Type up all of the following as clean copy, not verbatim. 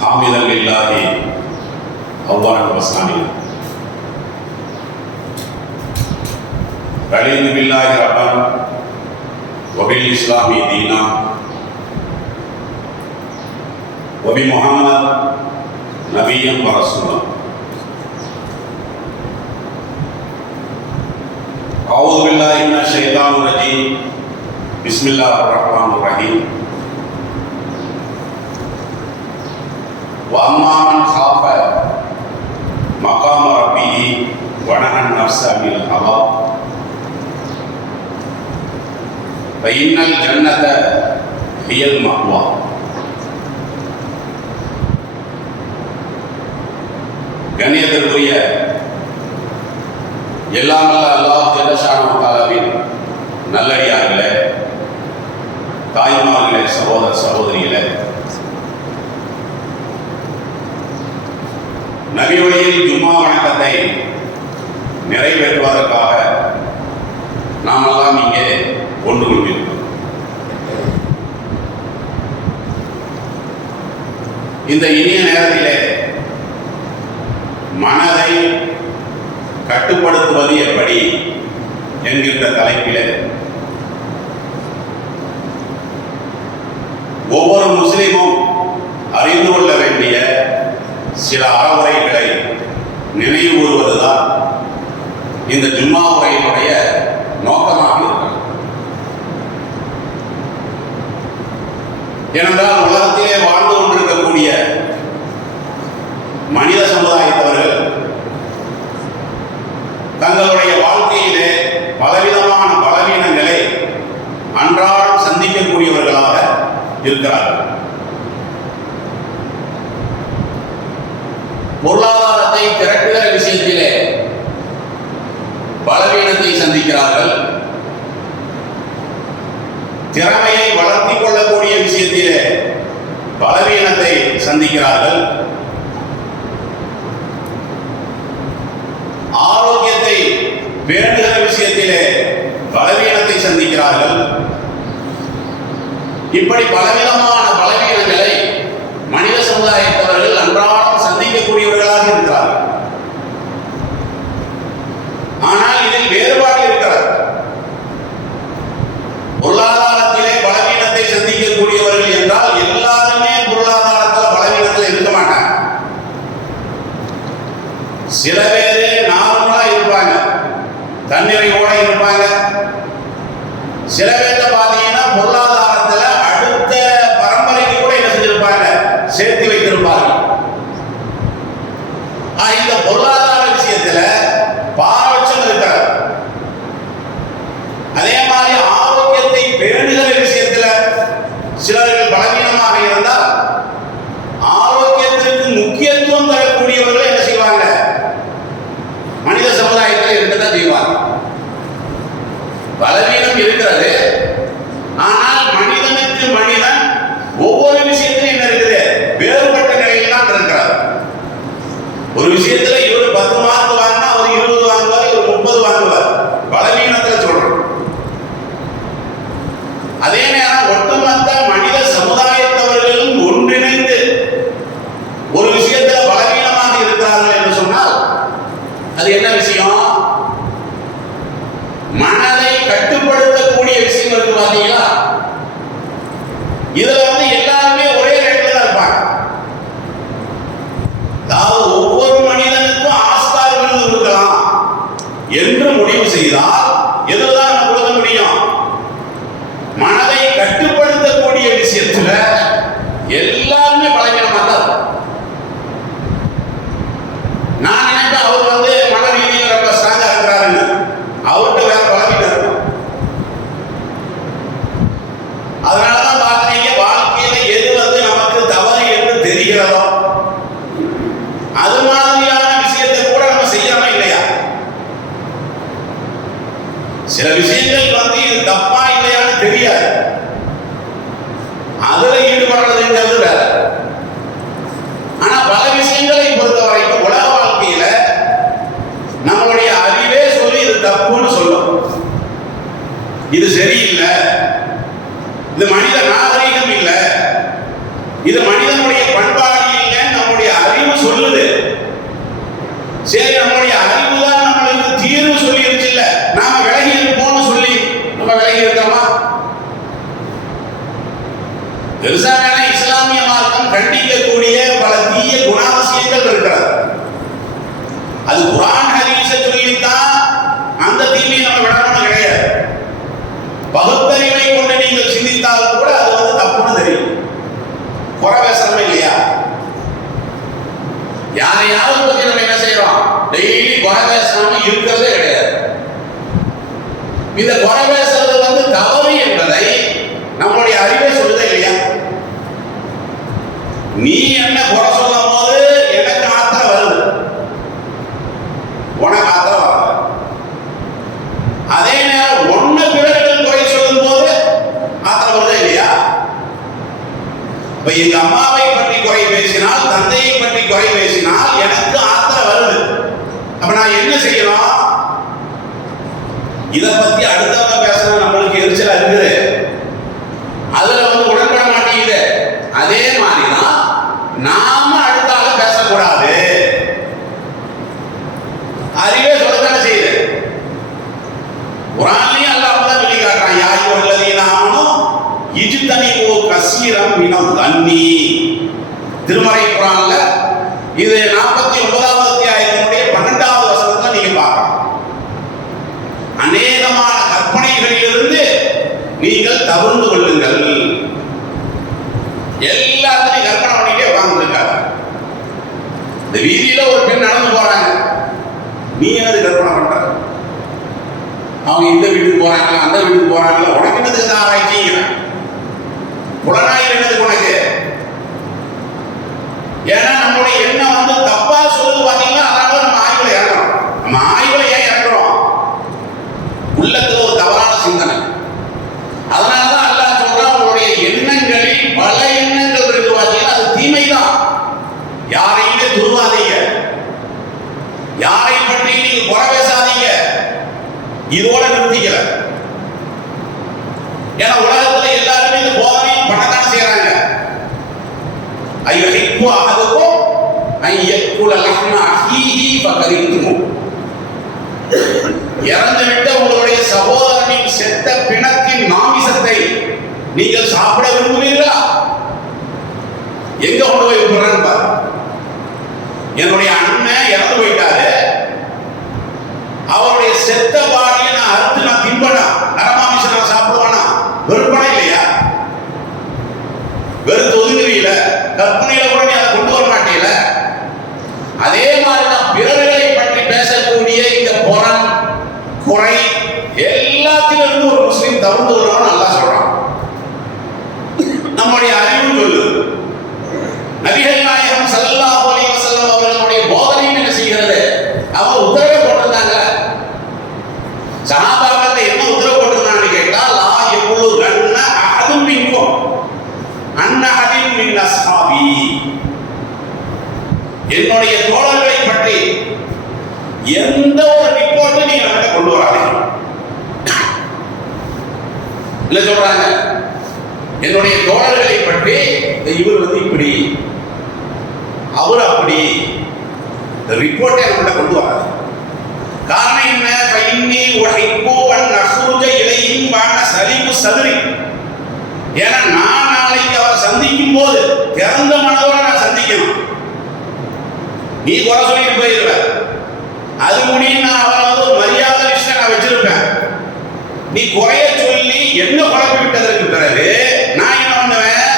حامدا لله أولا وثانيا رضيت بالله ربا وبالإسلام دينا وبمحمد نبيا ورسولا. أعوذ بالله من الشيطان الرجيم. بسم الله الرحمن الرحيم. وأما من خاف مقام ربه ونهى النفس عن الهوى فإن الجنة هي المأوى. கண்ணியத்திற்குரிய எல்லாம் வல்ல அல்லாஹ் ஜல்ல ஷானஹு தஆலாவின் நல்லடியார்களே, தாய்மார்களே, சகோதர சகோதரிகளே, நபி வழியில் ஜும்மா வணக்கத்தை நிறைவேற்றுவதற்காக நாம் எல்லாம் இங்கே ஒன்று கொண்டிருக்கிறோம். இந்த இனிய நேரத்திலே மனதை கட்டுப்படுத்துவது எப்படி என்கின்ற தலைப்பிலே ஒவ்வொரு முஸ்லிமும் அறிந்து கொள்ள வேண்டிய சில அறவுரைகளை நினைவு கூறுவதுதான் இந்த ஜும்மா உரையினுடைய நோக்கமாக இருக்கிறது. ஏனென்றால் உலகத்திலே வாழ்ந்து கொண்டிருக்கக்கூடிய மனித சமுதாயத்தவர்கள் தங்களுடைய வாழ்க்கையிலே பலவிதமான பலவீனங்களை அன்றாடம் சந்திக்கக்கூடியவர்களாக இருக்கிறார்கள். பொருளாதாரத்தை திரட்டுகிற விஷயத்திலே பலவீனத்தை சந்திக்கிறார்கள். திறமையை வளர்த்திக் கொள்ளக்கூடிய விஷயத்திலே பலவீனத்தை சந்திக்கிறார்கள். ஆரோக்கியத்தை பேணுகிற விஷயத்திலே பலவீனத்தை சந்திக்கிறார்கள். இப்படி பலவிதமான பலவீனங்களை மனித சமுதாயத்தவர்கள் அன்றாடம் சந்திக்கக்கூடியவர்களாக இருக்கிறார்கள். ஆனால் இதில் வேறுபாடு இருக்கிறது. பொருளாதாரத்திலே பலவீனத்தை சந்திக்கக்கூடியவர்கள் என்றால் எல்லாருமே பொருளாதாரத்தில் பலவீனத்தில் இருக்க மாட்டாங்க. சில பேர் நார்மலா இருப்பாங்க, தன்னிறைவோட இருப்பாங்க. சில பேர்த்த பார்த்தீங்கன்னா பொருளாதாரத்தில் அடுத்த பரம்பரைக்கு கூட என்ன செஞ்சிருப்பாங்க, சேர்த்து வைத்திருப்பார்கள். இந்த பொருளாதார விஷயத்துல பாரபட்சம் இருக்கிறது. அதே மாதிரி ஆரோக்கியத்தை பேணுகிற விஷயத்துல சிலர்கள் பலவீனமாக இருந்தால் ஆரோக்கியத்திற்கு முக்கியத்துவம் தரக்கூடியவர்கள் என்ன செய்வாங்க, மனித சமுதாயத்தில் இருக்கதான் செய்வாங்க. பலவீனம் இருக்கிறது. ஆனால் மனிதனுக்கு மனிதன் ஒவ்வொரு விஷயத்திலும் என்ன இருக்குது, வேறுபட்ட நிலையில் தான் இருக்கிறார். ஒரு விஷயத்துல இவர் 10 மார்க் வாங்கினா அவர் 20 வாங்குவார், இவர் 30 வாங்குவார். பலவீனத்துல சொல்றோம். அதே நேரம் ஒட்டுமொத்த மனித சமுதாயத்தவர்களும் ஒன்றிணைந்து ஒரு விஷயத்துல பலவீனமாக இருக்கிறார்கள் என்று சொன்னால் அது என்ன விஷயம்? மனதை கட்டுப்படுத்தக்கூடிய விஷயம் இருக்கு. பாத்தீங்களா, இதுல எல்லாருமே ஒரே ரேட்ல தான் இருப்பாங்க. அதாவது ஒவ்வொரு மனிதனுக்கும் ஆஸ்கார் விருது கொடுக்கலாம் என்று முடிவு செய்தால் எதுதான் நம்ம கொடுக்க முடியும்? மனதை கட்டுப்படுத்தக்கூடிய விஷயத்துல எல்லாருமே பலவீனமாக தான் இருக்கும். நான் நினைப்பேன் அவர் மன ரீதியில் ரொம்ப ஸ்ட்ராங்கா இருக்கிறாருன்னு. அவர்கிட்ட வேற பலவீனம் இருக்கும். அதனாலதான் பாக்குறீங்க, வாழ்க்கையில எது நமக்கு தவறு என்று தெரிகிறதோ அது மாதிரியான விஷயத்தை கூட நம்ம செய்யாம இல்லையா? சில விஷயங்கள் இது தப்பா இல்லையான்னு தெரியாது, அதுல ஈடுபடுறதுங்கிறது வேற. ஆனா பல விஷயங்களை பொறுத்த வரைக்கும் உலக வாழ்க்கையில நம்மளுடைய அறிவே சொல்லி இது தப்புன்னு சொல்லும். இது சரியில்லை, இது மனித நாகரிகம் இல்லை, இது மனிதனுடைய பண்பாடு இல்லை குறை பேசுறோம் இல்லையா? யாரையாவது பத்தி நம்ம என்ன செய்யறோம்? டெய்லி குறை பேசாம இருக்கிறதே கிடையாது. இந்த குறை பேசுறது தவறு என்பதை நம்மளுடைய அறிவே சொல்லுதே இல்லையா? நீ என்ன குறை சொல்லும் போது எனக்கு ஆத்திரம் வருது, உனக்கு ஆத்திரம் வரல. அதே நேரம் ஒன்னு பிறர்கள் குறை சொல்லும் போது ஆத்திரம் வருதே இல்லையா? இப்ப எங்க அம்மாவை பற்றி குறை பேசினால், தந்தையை பற்றி குறை பேசினால் எனக்கு ஆத்திரம் வருது. அப்ப நான் என்ன செய்யணும்? இத பத்தி அடுத்தவங்க பேசுறது நம்மளுக்கு எரிச்சலா இருக்குது, அதுல உடன்பட மாட்டேங்குது. அதே மாதிரிதான் நாம அடுத்தால பேசக்கூடாது. அறிவே சொல்லத்தானே செய்யுது. குர்ஆன்லயும் அல்லாஹ் தான் சொல்லி காட்டுறான், யா அய்யுஹல்லதீன ஆமனூ இஜ்தனிபூ கஸீரம் மினல் தன்னி. திருமறை குர்ஆன்ல இது 49வது அத்தியாயத்தினுடைய 12வது வசனத்துல நீங்க பார்க்கலாம். அநேகமான கற்பனைகளிலிருந்து நீங்கள் தவிர்த்து கொள்ளுங்கள். எல்லாத்தையும் கற்பனை பண்ணிட்டே உட்கார்ந்து இருக்காங்க. இந்த வீதியில ஒரு பெண் நடந்து போறாங்க, நீ என்னது கற்பனை பண்ற? அவங்க இந்த வீட்டுக்கு போறாங்களா, அந்த வீட்டுக்கு போறாங்களா, உனக்கு என்னதுக்கு தான் ஆராய்ச்சிங்கிற? புலனாய்வு என்னது உனக்கு? ஏன்னா நம்மளுடைய எண்ணம் தப்பா சொல்லுது பாத்தீங்களா? அதனால நம்ம ஆய்வுல இறங்குறோம். நம்ம ஆய்வுல ஏன் இறங்குறோம்? உள்ளத்துல ஒரு தவறான சிந்தனை. அதனாலதான் அல்லாஹ் சொல்றான், உங்களுடைய எண்ணங்களில் பல எண்ணங்கள் இருக்கு பாத்தீங்கன்னா அது தீமைதான். யாரையுமே துருவாதீங்க, யாரை பற்றி நீங்க குறை பேசாதீங்க. இதோட நிறுத்திக்கல. ஏன்னா உலகத்துல எல்லாருமே இந்த போதனையும் பண்ணத்தானே செய்யறாங்க. ஐயோ அதுக்கும் ஐயக்குல லஹ்ம அஹீஹி ஃபகரித்துமு. இறந்துவிட்ட உங்களுடைய சகோதரனின் செத்த பிணத்தின் மாமிசத்தை நீங்கள் சாப்பிட விரும்புவீர்களா? எங்க கொண்டு போய் விடுறான்னு பாரு. என்னுடைய அண்ணன் இறந்து போயிட்டாரு, அவருடைய செத்த பாடியை நான் அறுத்து நான் தின்பனா, நரமாமிசம் நான் சாப்பிடுவானா? வெறுப்பனா இல்லையா? வெறுத்து ஒதுங்குவீல, கற்பனையில கூட நீ அதை கொண்டு வர மாட்டீல. அதே மாதிரிதான் பிறர்களை பற்றி பேசக்கூடிய இந்த புறம் குறை எல்லாத்திலிருந்து ஒரு முஸ்லிம் தவிர்த்து கொள்ளணும் நல்லா சொல்றான். நம்முடைய அறிவு சொல்லு. நபிகள் நாயகம் ஸல்லல்லாஹு அலைஹி வஸல்லம் அவர்களுடைய போதனை என்ன செய்கிறது? அவர் உத்தரவை போட்டிருந்தாங்க. சஹாபாக்கள் என்ன உத்தரவு போட்டிருந்தாங்கன்னு கேட்டா, லா யகுலு ரன்ன அஹதும் மின்கும் அன்னஹதின் மின் அஸ்ஹாபி. என்னுடைய தோழர்களை பற்றி எந்த ஒரு ரிப்போர்ட்டும் நீங்க நம்மகிட்ட கொண்டு வராதீங்க. இல்ல சொல்றாங்க, என்னுடைய தோழர்களை பற்றி இவர் இப்படி, அவர் அப்படி, ரிப்போர்ட்டை நம்மகிட்ட கொண்டு வராது. காரணம் என்ன? ஃபைன்னி உஹிப்பு அன் அஹ்ருஜ இலைஹிம் வஅன சலீமு ஸத்ரி. ஏன்னா நான் நாளைக்கு அவரை சந்திக்கும் போது திறந்த மனதோட நான் சந்திக்கணும். நீ குறை சொல்லிட்டு போயிருவ, அது முடியும் நான் அவரை ஒரு மரியாதை விஷயம் நான் வச்சிருப்பேன். நீ குறைய சொல்லி என்ன குழப்பி விட்டதற்கு பிறகு நான் என்ன பண்ணுவேன்?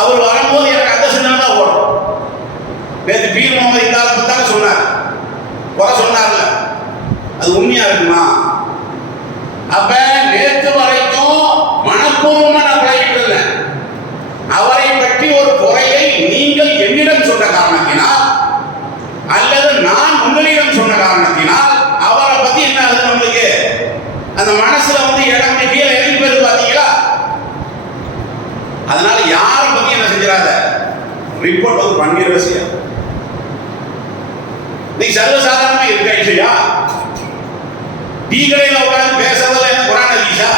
அவர் வரும்போது எனக்கு அந்த சின்ன தான் ஓடும். நேற்று பீர் முகமது இந்த ஆளை தானே சொன்னார், குறை சொன்னார்ல, அது உண்மையா இருக்குமா? அப்ப நேற்று வரைக்கும் மனப்பூர்வமா நான் குறையிட்டு இருந்தேன். அவரை பற்றி ஒரு குறையை நீங்கள் என்னிடம் சொன்ன காரணத்தினால் அல்லது நான் உங்களிடம் சொன்ன காரணத்தினால் அவரை பத்தி என்ன ஆகுது? நம்மளுக்கு அந்த மனசுல இடம் கீழே எழுதி போயிரு பாத்தீங்களா? அதனால யாரை பத்தி என்ன செஞ்சிடாத, ரிப்போர்ட் பண்ணிடுற செய்ய. நீ சர்வசாதாரணமா இருக்க இல்லையா? டீ கடையில் உட்காந்து பேசுறதுல என்ன குரான் ஹதீஸா?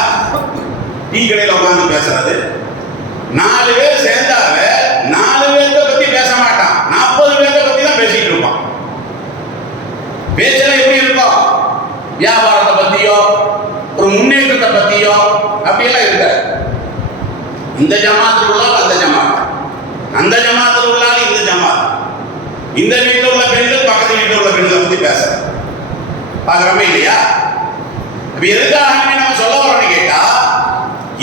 டீ கடையில் உட்காந்து பேசுறது 4 பேர் சேர்ந்தாவே 4 பேர்த்த பத்தி பேச மாட்டான், 40 பேர்த்த பத்தி தான் பேசிட்டு இருப்பான். பேச்சல எப்படி இருக்கும்? வியாபாரத்தை பத்தியோ ஒரு முன்னேற்றத்தை பத்தியோ அப்படியெல்லாம் இருக்க. இந்த ஜமாத்தில் உள்ளால் அந்த ஜமாத், அந்த ஜமாத்தில் உள்ளால் இந்த ஜமாத், இந்த வீட்டில் உள்ள பெண்கள் பக்கத்து வீட்டில் உள்ள பெண்களை பத்தி பேச பாக்குறோமே இல்லையா? எதுக்காக நம்ம சொல்ல வரோம்னு கேட்டா,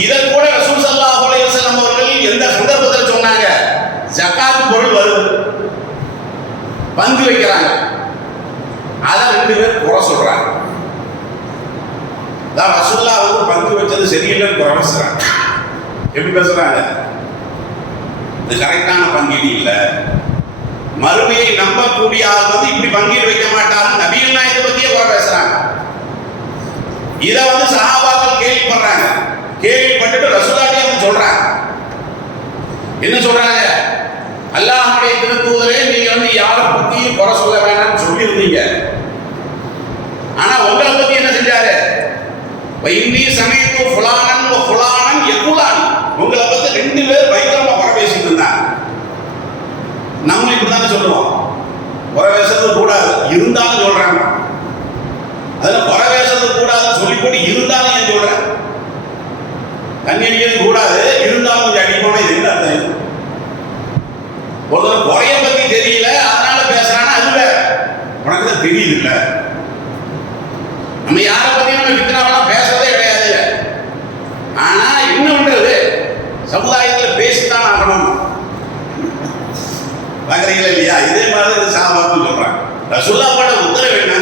இதை கூட ரசூல் ஸல்லல்லாஹு அலைஹி வஸல்லம் அவர்கள் எந்த சந்தர்ப்பத்தில் சொன்னாங்க? ஜகாத் பொருள் வருது, பங்கு வைக்கிறாங்க, அதை 2 பேர் குறை சொல்றாங்க. ரசூலுல்லாஹ் வந்து பங்கு வச்சது சரியில்லைன்னு குறை பேசுறாங்க. எப்படி பேசுறாங்க? இது கரெக்டான பங்கீடு இல்லை, மறுமையை நம்பக்கூடிய ஆள் வந்து இப்படி பங்கீடு வைக்க மாட்டாரு, நபிகள் நாயகத்தை பத்தியே குறை பேசுறாங்க. இதை வந்து சஹாபாக்கள் கேள்விப்படுறாங்க. கேள்விப்பட்டுட்டு ரசூலுல்லாஹ் வந்து சொல்றாங்க. என்ன சொல்றாங்க? அல்லாஹ்வுடைய திருத்தூதரே, நீங்க வந்து யாரை பத்தியும் குறை சொல்ல வேண்டாம்னு சொல்லியிருந்தீங்க, ஆனா உங்களை பத்தி என்ன செஞ்சாரு? இன்னி சமயத்து ஃபுலானன் வ ஃபுலானன் யகுலான், உங்களை பத்தி 2 பேர் பயங்கரமா குறை பேசிட்டு இருந்தாங்க. நம்ம இப்படிதானே சொல்லுவோம், குறை பேசுறது கூடாது, இருந்தாலும் சொல்றாங்க. அதுல குறை பேசுறது கூடாதுன்னு சொல்லி போட்டு இருந்தாலும் ஏன் சொல்றேன்? தண்ணி அடிக்கிறது கூடாது, இருந்தாலும் கொஞ்சம் அடிப்போம். இது என்ன அர்த்தம்? ஒருத்தர் குறைய பத்தி தெரியல அதனால பேசுறான்னா அது வேற, உனக்கு தான் தெரியுது இல்ல. நம்ம யாரை பத்தி நம்ம விக்ராவெல்லாம் பேசுறதே கிடையாது. ஆனா என்ன பண்றது, சமுதாயத்தில் பேசித்தான் ஆகணும். பாக்குறீங்களா இல்லையா? இதே மாதிரி சாபாக்கள் சொல்றாங்க. ரசூலுல்லாஹ்வோட உத்தரவு என்ன?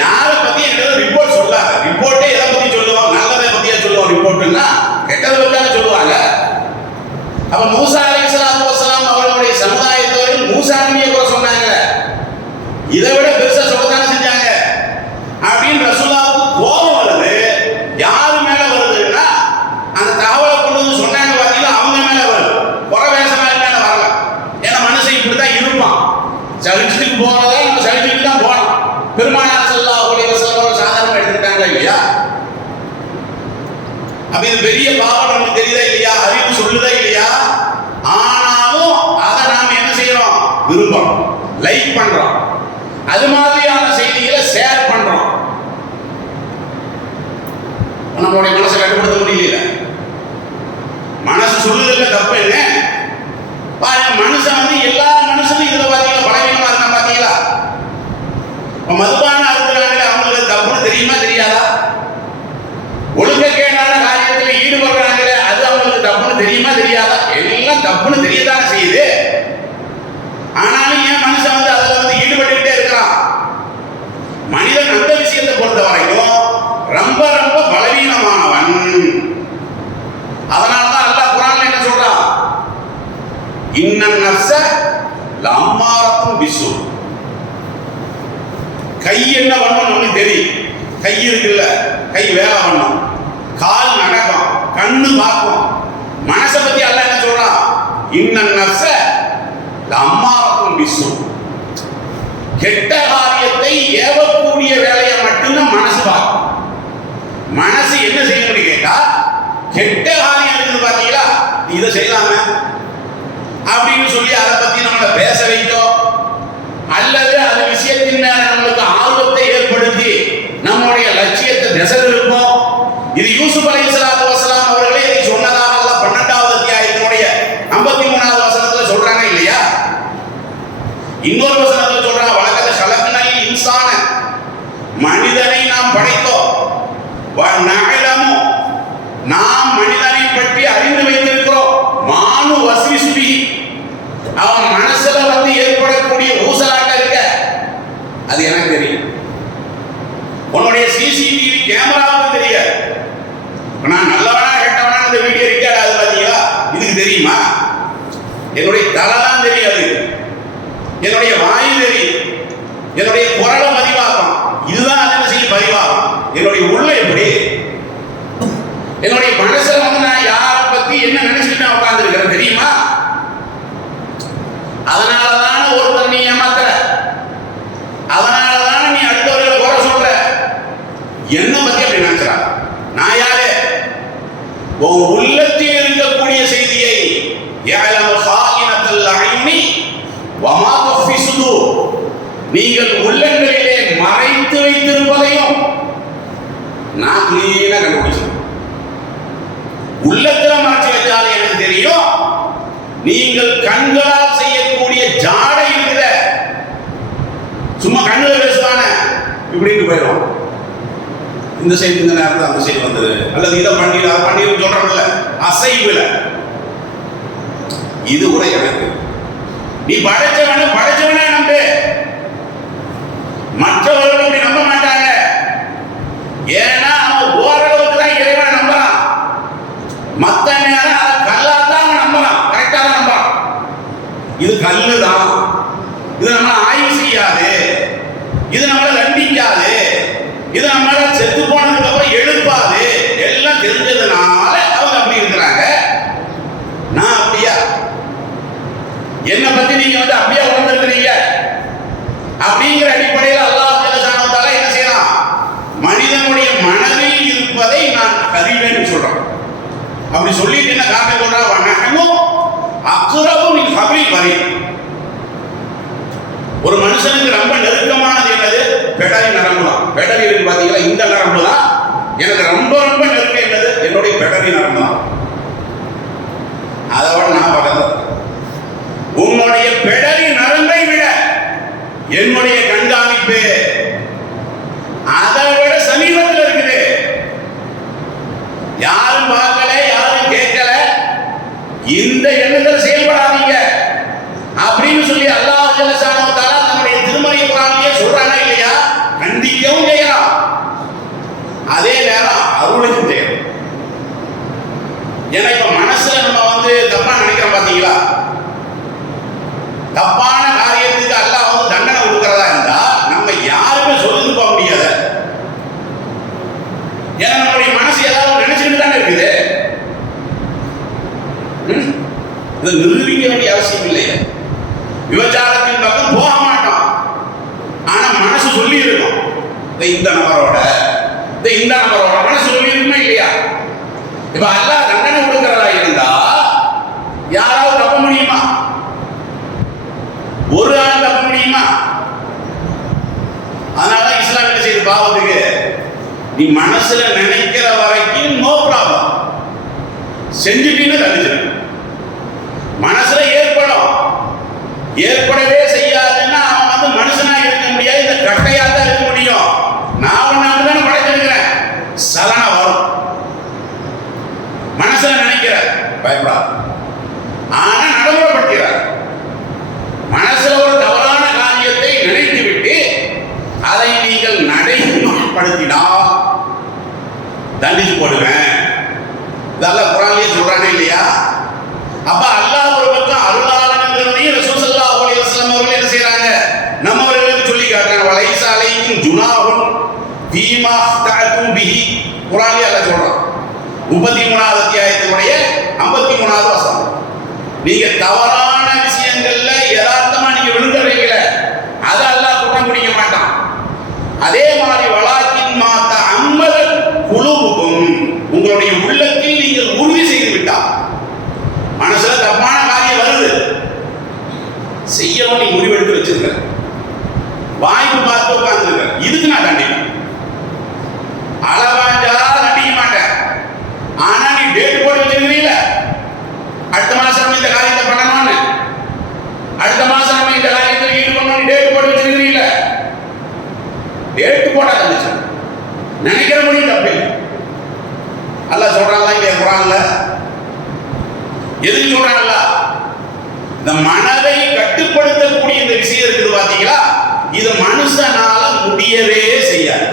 யாரை பத்தி எங்களுக்கு ரிப்போர்ட் சொல்லாங்க. ரிப்போர்ட்டே எதை பத்தி சொல்லுவோம்? நல்லதை பத்தியா சொல்லுவோம் ரிப்போர்ட்னா? கெட்டதை பத்தியானே சொல்லுவாங்க. அப்ப மூசா அலைஹிஸ்ஸலாத்து வஸ்ஸலாம் அவர்களுடைய சமுதாயத்தவர்கள் மூசா நபியை குறை சொன்னாங்க, இதை விட பெருசா சொல்லத்தானே செஞ்சாங்க. அப்படின்னு ரசூலுல்லாஹ்வுக்கு கோபம் வருது. யாரு மேல வருதுன்னா, அந்த தகவலை கொண்டு வந்து சொன்னாங்க பார்த்தீங்களா, அவங்க மேல வருது. குறை பேசுறவங்க மேல வரல. ஏன்னா மனுஷன் இப்படிதான் இருப்பான், சலிச்சுட்டு போறதா நம்ம சலிச்சுட்டு தான் போனோம். பெருமானார் ஸல்லல்லாஹு அலைஹி வஸல்லம் சாதாரணமா எடுத்துட்டாங்களா இல்லையா? அப்ப இது பெரிய பாவம் நமக்கு தெரியுதா இல்லையா? அறிவு சொல்லுதா இல்லையா? ஆனாலும் அதை நாம என்ன செய்யறோம்? விரும்புறோம், லைக் பண்றோம், அது மாதிரியான செய்திகளை ஷேர் பண்றோம். நம்மளுடைய மனசை கட்டுப்படுத்த முடியல. மனசு சொல்லுதல்ல தப்பு என்ன? பாருங்க, மனுஷன் வந்து எல்லா மனுஷனும் இதுல பாத்தீங்களா பலவீனமா இருக்கான் பாத்தீங்களா? மதுபான அருந்துறாங்களே, அவங்களுக்கு தப்புன்னு தெரியுமா தெரியாதா? ஒழுக்கக்கேடான காரியத்தில் ஈடுபடுறாங்களே, அது அவங்களுக்கு தப்புன்னு தெரியுமா தெரியாதா? எல்லாம் தப்புன்னு தெரியதானே செய்யுது. ஆனாலும் ஏன் மனுஷன் வந்து அதுல வந்து ஈடுபட்டுக்கிட்டே இருக்கிறான்? மனிதன் அந்த விஷயத்தை பொறுத்த வரைக்கும் ரொம்ப ரொம்ப பலவீனமானவன். அதனாலதான் அல்லாஹ் குர்ஆன்ல என்ன சொல்றான்? இன்னன் நஃப்ஸ லம்மாரத்துன் பிஸு. கை என்ன பண்ணும் நமக்கு தெரியும். கை இருக்குல்ல, கை வேலை பண்ணும், கால் நடக்கும், கண்ணு பார்க்கும். மனசை பத்தி அல்லாஹ் என்ன சொல்றான்? இன்னன் நஃப்ஸ லம்மாரத்துன் பிஸு. கெட்ட காரியத்தை ஏவக்கூடிய வேலையை மட்டும்தான் மனசு பார்க்கும். மனசு என்ன செய்யணும்னு கேட்டா, கெட்ட காரியம் இருக்குது பாத்தீங்களா, இதை செய்யலாம அப்படின்னு சொல்லி அதை பத்தி நம்மளை பேச வைக்கும், அல்லது அந்த விஷயத்தின் மேல நம்மளுக்கு ஆர்வத்தை ஏற்படுத்தி நம்முடைய லட்சியத்தை திசை திருப்போம். இது யூசுப் அலைஹிஸ்ஸலாத்து வஸ்ஸலாம் அவர்களே இதை சொன்னதாக அல்லாஹ் 12வது அத்தியாயத்தினுடைய 53வது வசனத்துல சொல்றாங்க இல்லையா? இன்னொரு வசனத்துல சொல்றாங்க, வலகத ஸலக்னல் இன்சான, மனிதனை நாம் படைத்தோம், வ நஅலமு, நாம் மனிதனை பற்றி அறிந்து வைத்திருக்கிறோம், மானு வஸ்விஸ்பி, அவன் மனசுல வந்து ஏற்படக்கூடிய ஊசலாட்டம் இருக்க அது எனக்கு தெரியும். உன்னுடைய சிசிடிவி கேமராவுக்கு தெரியாது. நான் நல்லவனா கெட்டவனா இந்த வீடியோ ரெக்கார்ட் ஆகுது பாத்தீங்களா, இதுக்கு தெரியுமா? என்னுடைய தலைதான் தெரியாது, என்னுடைய வாயு தெரியும், என்னுடைய குரலை பதிவாகும். இதுதான் அது என்ன செய்ய பதிவாகும். என்னுடைய உள்ள எப்படி, என்னுடைய மனசுல வந்து நான் யாரை பத்தி என்ன நினைச்சுட்டு நான் உட்கார்ந்து இருக்கிறேன் தெரியுமா? அதனாலதான ஒருத்தர் நீ ஏமாத்துற, அதனாலதான நீ அடுத்தவர்களை குறை சொல்ற. என்ன பத்தி அப்படி நினைக்கிறா? நான் யாரு? உன் உள்ளத்தில் இருக்கக்கூடிய செய்தியை யஅலமு ஹாயினத்தல் அய்னி வமா துஃபி சுதூர், நீங்கள் உள்ளங்களிலே மறைத்து வைத்திருப்பதையும் நான் கிளீனா கண்டுபிடிச்சேன். உள்ளத்துல மறைச்சு வச்சாலும் எனக்கு தெரியும். நீங்கள் கண்களால் செய்யக்கூடிய ஜாடை இருக்கிற, சும்மா கண்ணுல பேசுவான இப்படின்னு போயிடும். இந்த சைடு இந்த நேரத்தில் அந்த சைடு வந்துரு, அல்லது இதை பண்ணிடு அதை பண்ணிடு சொல்றோம்ல, அசைவுல இது கூட எனக்கு. நீ படைச்சவன நம்பு. மற்றவர்கள் அப்படி நம்ப மாட்டாங்க. ஏன்னா அவன் ஓரளவுக்கு தான் இறைவனை நம்புறான். மத்த நேரம் அதை கல்லாதான் அவன் நம்பலாம், கரெக்டா தான் நம்பலாம். இது கல்லுதான், இது நம்மள ஆய்வு செய்யாது, இது நம்மள தண்டிக்காது, இது நம்மள செத்து போனதுக்கு அப்புறம் எழுப்பாது, எல்லாம் தெரிஞ்சதுனால அவங்க அப்படி இருக்கிறாங்க. நான் அப்படியா? என்னை பத்தி நீங்க அப்படியே உணர்ந்துருக்கிறீங்க அப்படிங்கிற அடிப்படையில் அல்லாஹ் ஜல்ல தஆலா என்ன செய்யலாம்? மனிதனுடைய மனதில் இருப்பதை நான் அறிவேன்னு சொல்றான். அப்படி சொல்லிட்டு என்ன காரணம் சொல்றா? வனஹனு அக்ரபு மின் ஹப்லில் வரீத். ஒரு மனுஷனுக்கு ரொம்ப நெருக்கமானது என்னது? பெடரி நரம்பு தான். பெடரி இருக்கு பாத்தீங்களா, இந்த நரம்பு தான் எனக்கு ரொம்ப ரொம்ப நெருக்கம். என்னது? என்னுடைய பெடரி நரம்பு தான். அதோட நான் பக்கத்துல உன்னுடைய பெடரி நரம்பை விட என்னுடைய கண்காணிப்பு அதை விட சமீபத்தில் இருக்குது. யாரும் பார்க்கல, யாரும் கேட்கல, இந்த எண்ணத்தில் செயல்படாதீங்க அப்படின்னு சொல்லி அல்லாஹ் ஜல்ல ஷானஹு வ தஆலா நம்முடைய திருமறை குர்ஆனிலே சொல்றாங்க இல்லையா? கண்டிக்கவும் செய்யலாம், அதே நேரம் அருளுக்கும் செய்யணும். ஏன்னா இப்ப மனசுல நம்ம தப்பா நினைக்கிறோம் பாத்தீங்களா? தப்பான காரியத்துக்கு அல்லாஹ் தண்டனை கொடுக்கிறதா இருந்தா நம்ம யாருமே சொல்லிட்டு போக முடியாது. ஏன்னா நம்முடைய மனசு ஏதாவது நினைச்சுட்டு தானே இருக்குது. இதை நிரூபிக்க வேண்டிய அவசியம் இல்லையே. விபச்சாரத்தின் பக்கம் போக மாட்டோம், ஆனா மனசு சொல்லி இருக்கும். இந்த நபரோட மனசு சொல்லி இருக்குமா இல்லையா? இப்ப அல்லாஹ் தண்டனை கொடுக்கிறதா இருந்தா யாராவது தப்ப முடியுமா? ஒரு ஆள் தப்ப முடியுமா? அதனால இஸ்லாம் என்ன செய்து பாவத்துக்கு நீ மனசுல நினைக்கிற வரைக்கும் நோ ப்ராப்ளம், செஞ்சுட்டீன்னு தடுச்சிரு. மனசுல ஏற்படவே செய்யாதுன்னா அவன் மனுஷனா இருக்க முடியாது, இந்த கட்டையா தான் இருக்க முடியும். நான் ஒண்ணு தானே படைச்சிருக்கிறேன், சலன வரும். மனசுல நினைக்கிற பயப்படாது, ஆனா நடைமுறைப்படுத்துகிறார். மனசுல ஒரு தவறான காரியத்தை நினைத்து விட்டு அதை நீங்கள் நடைமுறைப்படுத்தினால் தண்டிச்சு போடுவேன். இதெல்லாம் குர்ஆன்லயே சொல்றானே இல்லையா? அப்ப அல்லாஹ் ஒரு பக்கம் அருளாளன்ங்கிறதையும் ரசூல் ஸல்லல்லாஹு அலைஹி வஸல்லம் அவர்கள் என்ன செய்றாங்க? நம்மவர்களுக்கு சொல்லி காட்டுறாங்க. வலைஸ அலைக்கும் ஜுனாஹுன் ஃபீமா தஅதும் பிஹி. குர்ஆன்லயே அல்லாஹ் சொல்றான். 33வது அத்தியாயத்தினுடைய 53வது வசனம். நீங்க தவறான விஷயங்கள்ல யதார்த்தமா நீங்க விழுந்துறீங்கள, அது அல்லாஹ் குற்றம் பிடிக்க மாட்டான். அதே மாதிரி வலாக்கின் மாத்த அம்மத குலூபுக்கும், உங்களுடைய உள்ளத்தில் நீங்கள் உறுதி செய்து விட்டால், மனசுல தப்பான காரியம் வருது, செய்யவும் நீ முடிவெடுத்து வச்சிருக்க, வாய்ப்பு பார்த்து உட்கார்ந்துருக்க, இதுக்கு நான் தண்டிப்பேன். அளவாஞ்சா தண்டிக்க மாட்டேன். ஆனா நீ டேட் போட்டு வச்சிருக்கிறீங்கள, அடுத்த மாசம் நம்ம இந்த காரியத்தை பண்ணணும்னு, அடுத்த மாசம் நம்ம இந்த காரியத்தில் ஈடுபடணும், டேட் போட்டு வச்சிருக்கிறீங்கள, டேட் போட்டா தந்துச்சு நினைக்கிற முடியும் தப்பு இல்லை. அல்லாஹ் சொல்றாங்களா இங்க குர்ஆன்ல? எதுக்கு சொல்றாங்கல்ல? இந்த மனதை கட்டுப்படுத்தக்கூடிய இந்த விஷயம் இருக்குது பாத்தீங்களா, இது மனுஷனால முடியவே செய்யாது.